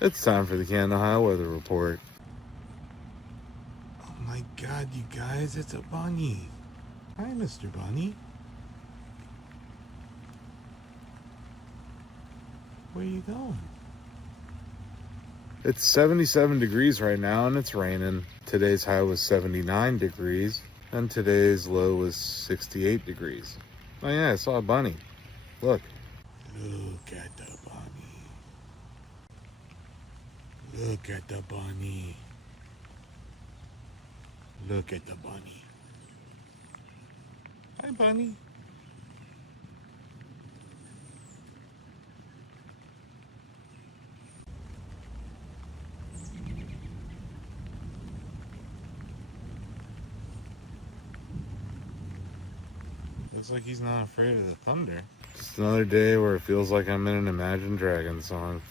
It's time for the Canton, Ohio weather report. Oh my god, you guys, it's a bunny. Hi, Mr. Bunny. Where you going? It's 77 degrees right now and it's raining. Today's high was 79 degrees and today's low was 68 degrees. Oh yeah, I saw a bunny. Look. Look at the bunny. Look at the bunny. Look at the bunny. Hi, bunny. Looks like he's not afraid of the thunder. Just another day where it feels like I'm in an Imagine Dragons song.